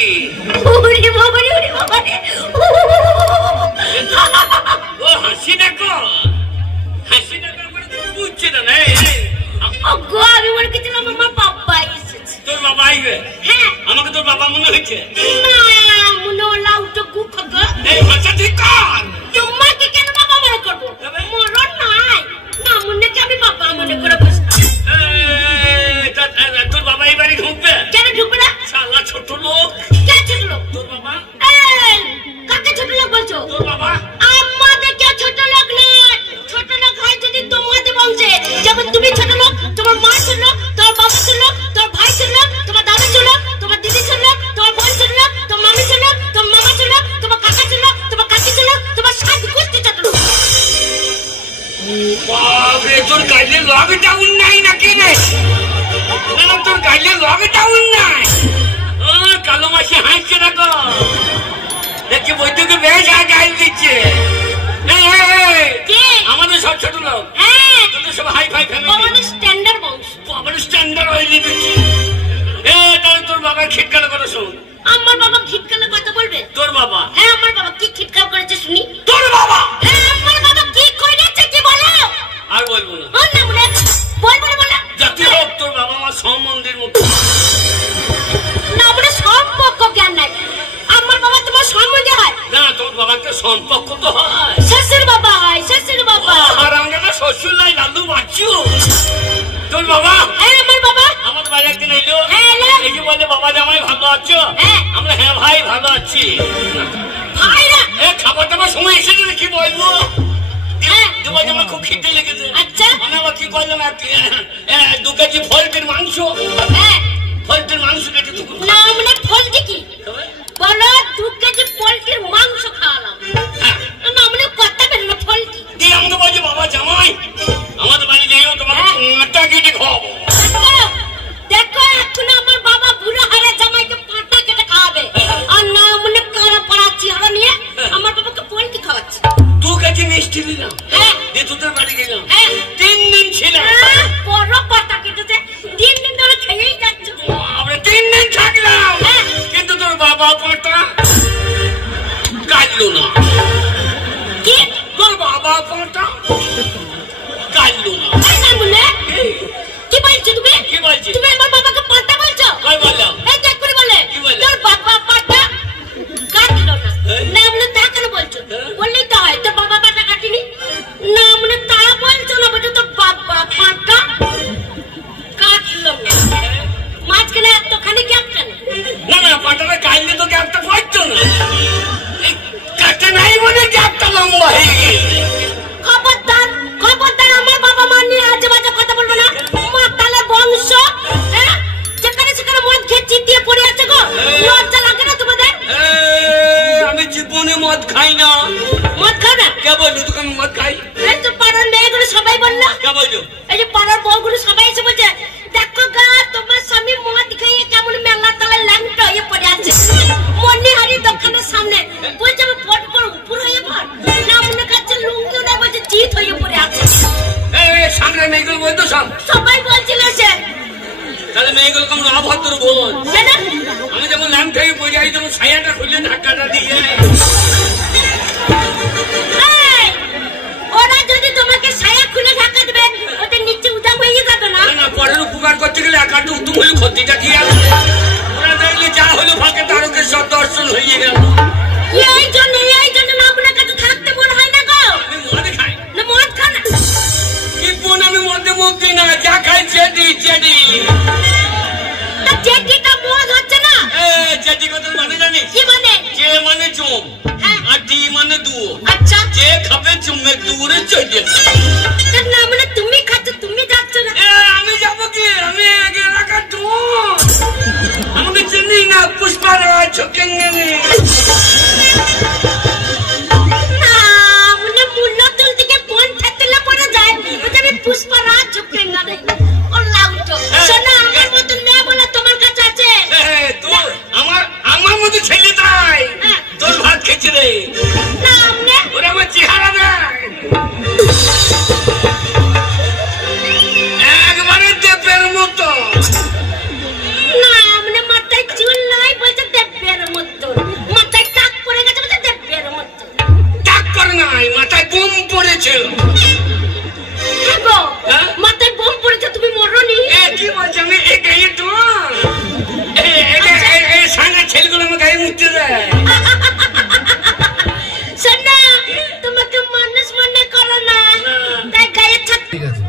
নাকি? ও হাসি দেখো, হাসি দেখো বুঝছে না। আমি মনে করছিলাম আমার বাবা এসেছে। তোর বাবা আইবে? হ্যাঁ। আমাকে তোর বাবা মনে হচ্ছে? মনে হলো ওটা গুফা গো। এই ভাষা ঠিক কর। তোমাকে কেন বাবা মনে করবো? মরণ নাই না, মনে কি আমি বাবা মনে করে বসে? তোর বাবা এই বাড়ি ঢুকবে? কেন ঢুকবে না? শালা ছোট লোক। কে ছোট লোক? তোর বাবা। কাকে ছোট লোক বলছো? তোর বাবা। আমাদের কেউ ছোট লোক নয়। ছোট লোক হয় যদি তোমাদের বংশে। যেমন তুমি ছোট লোক, তোমার মা ছোট লোক, তোমার বাবা ছোট লোক, তোমার ভাই ছোট লোক, তোমার দাদা ছোট লোক, তোমার দিদি ছোট লোক, তোমার বোন ছোট লোক, তোমার মামি ছোট লোক, তোমার মামা ছোট লোক, তোমার কাকা ছোট লোক, তোমার কাকি ছোট লোক, তোমার সাত গোষ্ঠী ছোট লোক। বাপরে, তোর গাইলে লকডাউন নাই নাকি রে? না, তোর গাইলে লকডাউন নাই। কালো মাসি হাসছে না গো, দেখছি বৈদ্যুকে বেশ গাইল দিচ্ছে। আমাদের সব ছোট লোক। হ্যাঁ, তোদের সব হাই ফাই ফ্যামিলি। আমাদের স্ট্যান্ডার্ড বংশ। আমাদের স্ট্যান্ডার্ড হইলি দিচ্ছি। তাহলে তোর বাবার খিটকালে কথা শোন। আমার বাবা খিটকালে কথা বলবে? তোর বাবা? হ্যাঁ, আমার বাবা কি খিটকাল করেছে শুনি। তোর বাবা? হ্যাঁ, আমার বাবা কি করেছে কি বলো? আর বলবো না। না বলে বলবো না বলে। জাতি হোক তোর বাবা মা সম্বন্ধের মতো। না বলে সম্পর্ক জ্ঞান নাই। আমার বাবা তোমার সম্বন্ধে হয় না, তোর বাবাকে সম্পর্ক তো হয়। শ্বশুর বাবা হয়, শ্বশুর বাবা। আর আমাকে শ্বশুর নাই, দাদু বাচ্চু। তোর বাবা? হ্যাঁ, আমার বাবা আমাদের বাড়ি একদিন এলো। হ্যাঁ, এলো। এই যে বলে বাবা জামাই ভালো আছো? হ্যাঁ। আমরা হ্যাঁ ভাই ভালো আছি। ভাইরা খাবার দাবার সময় এসেছে কি বলবো? হ্যাঁ। তোমার জামাই খুব খিদে লেগেছে। আচ্ছা। মানে আবার কি করলাম, 2 কেজি ফলটির মাংস। হ্যাঁ, ফলটির মাংস কেটে দুপুর। না মানে ফলটি কি বলো? 2 কেজি পোল্ট্রির মাংস খাওয়ালাম। না মানে কথা বেরোলো ফলটি দিয়ে আমাকে বলছে বাবা জামাই আমাদের বাড়ি যাইও, তোমাকে পাঁটা কেটে খাওয়াবো। দেখো, এখন আমার বাবা বুড়ো হারে জামাইকে পাঁটা কেটে খাওয়াবে। আর না মানে কারা পড়াচ্ছি আর নিয়ে আমার বাবাকে পোল্ট্রি খাওয়াচ্ছে। 2 কেজি মিষ্টি দিলাম। হ্যাঁ। দিয়ে তোদের বাড়ি গেলাম। হ্যাঁ। 3 দিন ছিলাম। বড় পাঁটা কেটেছে। 3 দিন ধরে খেয়েই যাচ্ছ। আমরা 3 দিন থাকলাম। হ্যাঁ। কিন্তু তোর বাবা পাঁটা কাটলো না। কি? তোর বাবা পাঁটা কাটলো না। না মানে কি বলছো তুমি? কি বলছি? তুমি আমার বাবাকে পাঁটা বলছো? কই বললাম? এই দেখ করে বলে কি বলে? তোর বাবা পাঁটা কাটলো না। না মানে তা কেন বলছো? বললেই তো হয় তোর বাবা পাঁটা কাটেনি। না মানে তা বলছো না, বলছো তোর বাবা পাঁটা কাটলো না। মাঝখানে এতখানি গ্যাপ কেন? না না, পাঁটাটা কাটলে তো গ্যাপটা পড়তো না। কাটে নাই মানে গ্যাপটা লম্বা হয়ে গেছে। খবরদার খবরদার, আমার বাবা মা নিয়ে আজে বাজে কথা বলবো না। মাতালের বংশ। হ্যাঁ, যেখানে সেখানে মদ খেয়ে চিতিয়ে পড়ে আছে গো। লজ্জা লাগে না তোমাদের? আমি জীবনে মদ খাই না। মদ খাও না? কে বললো তোকে আমি মদ খাই? এই তো পাড়ার মেয়েগুলো সবাই বললো। কে বললো? এই যে পাড়ার বউগুলো সবাই এসে বলছে দেখো গা তোমার স্বামী মদ খেয়ে কেমন মেলা তলায় ল্যাংটা হয়ে পড়ে আছে মনিহারি দোকানের সামনে। বলছে আমি পট পর উপর হয়ে পড় না, মনে কাছে লুঙ্গি না, বলছে চিত হয়ে পড়ে আছে। সামনে মেয়েগুলো বলতো সব সবাই বলছিল সে। তাহলে মেয়েগুলো কেমন অভদ্র বোন। কেন? আমি যেমন ল্যাংটা হয়ে পড়ে যাই, যেমন ছায়াটা খুললে ধাক্কাটা দিয়ে। ওরা যদি তোমাকে ছায়া খুলে ঢাকা দেবে, ওদের নিচে উদাম হয়ে যাবে না? না, পরের উপকার করতে গেলে একান্ত উত্তম হলে ক্ষতিটা কি আছে? ওরা দেখলে যা হলো ফাঁকে তারকের সব দর্শন হয়ে গেল। এই জন্য না আপনার কাছে থাকতে মনে হয় না গো। আমি মদ খাই না, মদ খান না। কি বোন, আমি মদে মুখ দিই না, যা খাই চেডি। তা চেটিটা মদ হচ্ছে না? চেডি কথা মানে জানিস? কি মানে? যে মানে চুম, আর ডি মানে দুয়ো। আচ্ছা, যে খাবে চুমে দূরে চলে। না মানে তুমি খাচ্ছ, তুমি যাচ্ছ না। আমি যাবো কি? আমি এলাকার ঢোক। আমাকে চিনি না, পুষ্পারাজ ঝুঁকেঙ্গে নেই। না মানে মূল্যতুল থেকে পঞ্চায়েত তুলে পড়ে যায়, বলছে আমি পুষ্পারাজ ঝুঁকেঙ্গা নেই। ও লাউটো শোনা, আমার মতন মেয়ে বলে তোমার কাছে আছে? তোর আমার মতো ছেলে তাই তোর ভাত খেয়েছে রে। না আমনে ওরা আমার চেহারা দেয় একবারে দেবের মতো। না আমনে মাথায় চুল নাই, বলছে দেবের পড়েছে। হ্যাঁ? মাথায় বোম পড়েছে, তুমি মরনি? কি বলছো? আমি এই গায়ে তো সাঙ্গা ছেলেগুলো আমার গায়ে মুখতে দেয়। শোনা, তোমাকে মানুষ মনে করো না, তাই গায়ে ছাড়। ঠিক আছে।